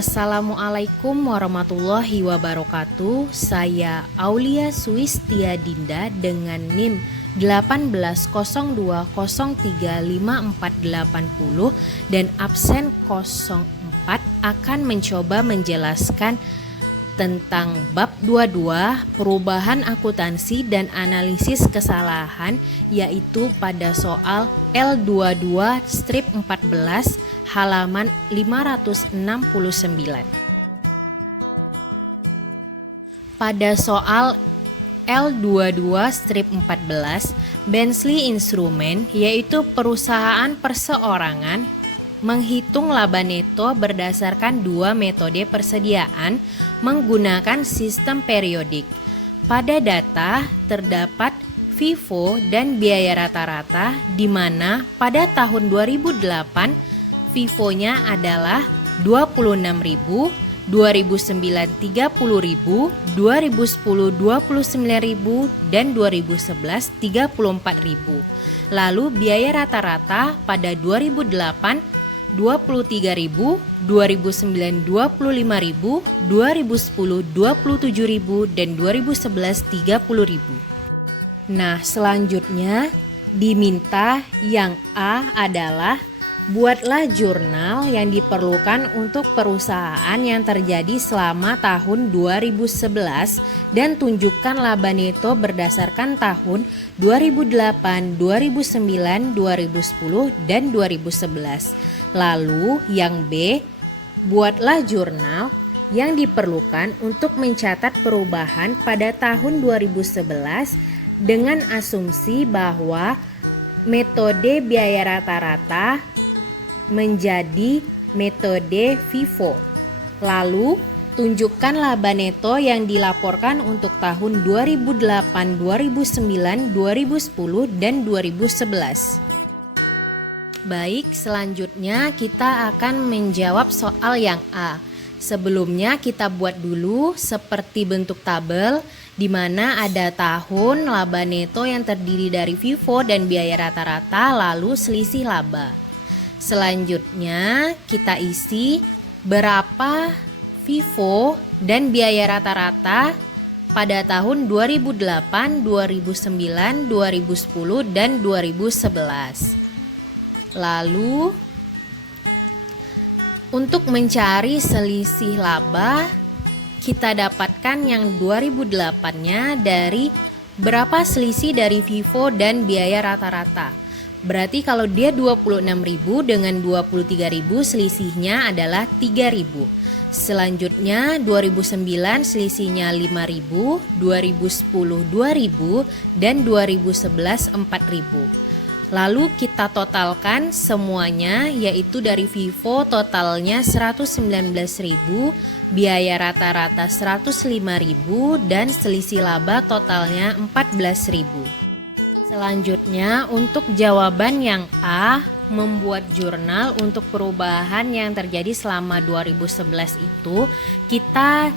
Assalamualaikum warahmatullahi wabarakatuh. Saya Aulia Suistia Dinda dengan NIM 1802035480 dan absen 04 akan mencoba menjelaskan tentang bab 22 perubahan akuntansi dan analisis kesalahan, yaitu pada soal L22 strip 14 halaman 569. Pada soal L22 strip 14, Bensley Instrument, yaitu perusahaan perseorangan, menghitung laba neto berdasarkan dua metode persediaan menggunakan sistem periodik. Pada data terdapat FIFO dan biaya rata-rata, di mana pada tahun 2008 FIFO-nya adalah 26.000, 2009 30.000, 2010 29.000 dan 2011 34.000. Lalu biaya rata-rata pada 2008 23.000, 2009 25.000, 2010 27.000 dan 2011 30.000. Nah, selanjutnya diminta yang A adalah buatlah jurnal yang diperlukan untuk perusahaan yang terjadi selama tahun 2011 dan tunjukkan laba neto berdasarkan tahun 2008, 2009, 2010 dan 2011. Lalu yang B, buatlah jurnal yang diperlukan untuk mencatat perubahan pada tahun 2011 dengan asumsi bahwa metode biaya rata-rata menjadi metode FIFO. Lalu tunjukkan laba neto yang dilaporkan untuk tahun 2008, 2009, 2010 dan 2011. Baik, selanjutnya kita akan menjawab soal yang A. Sebelumnya kita buat dulu seperti bentuk tabel di mana ada tahun, laba neto yang terdiri dari FIFO dan biaya rata-rata, lalu selisih laba. Selanjutnya kita isi berapa FIFO dan biaya rata-rata pada tahun 2008, 2009, 2010 dan 2011. Lalu untuk mencari selisih laba, kita dapatkan yang 2008-nya dari berapa selisih dari FIFO dan biaya rata-rata. Berarti kalau dia 26.000 dengan 23.000 selisihnya adalah 3.000. Selanjutnya 2009 selisihnya 5.000, 2010 2.000 dan 2011 4.000. Lalu kita totalkan semuanya, yaitu dari FIFO totalnya 119.000, biaya rata-rata 105.000 dan selisih laba totalnya 14.000. Selanjutnya untuk jawaban yang A, membuat jurnal untuk perubahan yang terjadi selama 2011 itu, kita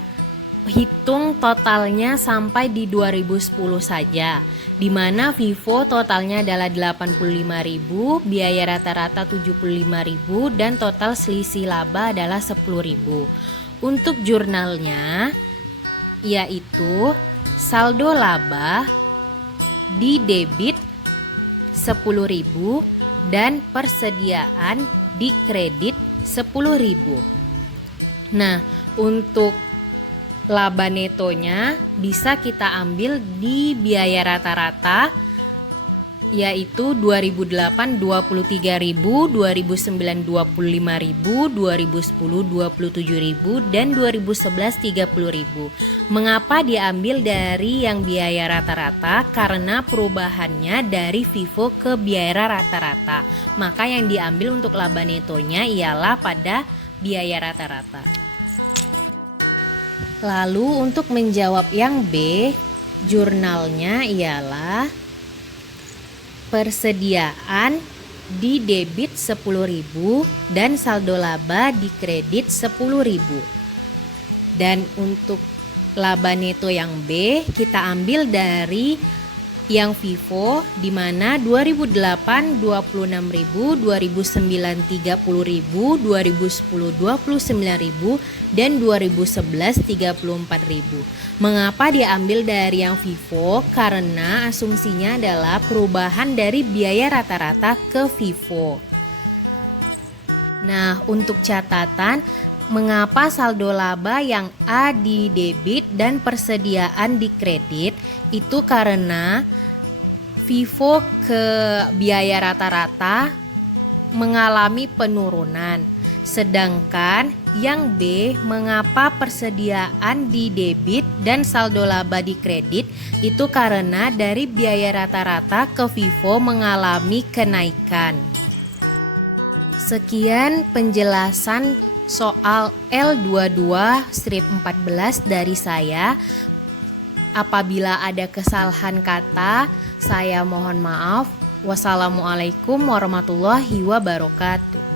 hitung totalnya sampai di 2010 saja, di mana FIFO totalnya adalah 85.000, biaya rata-rata 75.000 dan total selisih laba adalah 10.000. Untuk jurnalnya yaitu saldo laba di debit 10.000 dan persediaan di kredit 10.000. Nah, untuk laba netonya bisa kita ambil di biaya rata-rata, yaitu 2008 23.000, 2009 25.000, 2010 27.000 dan 2011 30.000. Mengapa diambil dari yang biaya rata-rata? Karena perubahannya dari FIFO ke biaya rata-rata. Maka yang diambil untuk laba netonya ialah pada biaya rata-rata. Lalu untuk menjawab yang B, jurnalnya ialah persediaan di debit 10.000 dan saldo laba di kredit 10.000. Dan untuk laba neto yang B kita ambil dari Yang Vivo di mana 2008 26.000, 2009 30.000, 2010 29.000 dan 2011 34.000. Mengapa diambil dari yang Vivo? Karena asumsinya adalah perubahan dari biaya rata-rata ke Vivo. Nah, untuk catatan, mengapa saldo laba yang A di debit dan persediaan di kredit? Itu karena Vivo ke biaya rata-rata mengalami penurunan. Sedangkan yang B, mengapa persediaan di debit dan saldo laba di kredit? Itu karena dari biaya rata-rata ke Vivo mengalami kenaikan. Sekian penjelasan soal L22-14 dari saya. Apabila ada kesalahan kata, saya mohon maaf. Wassalamualaikum warahmatullahi wabarakatuh.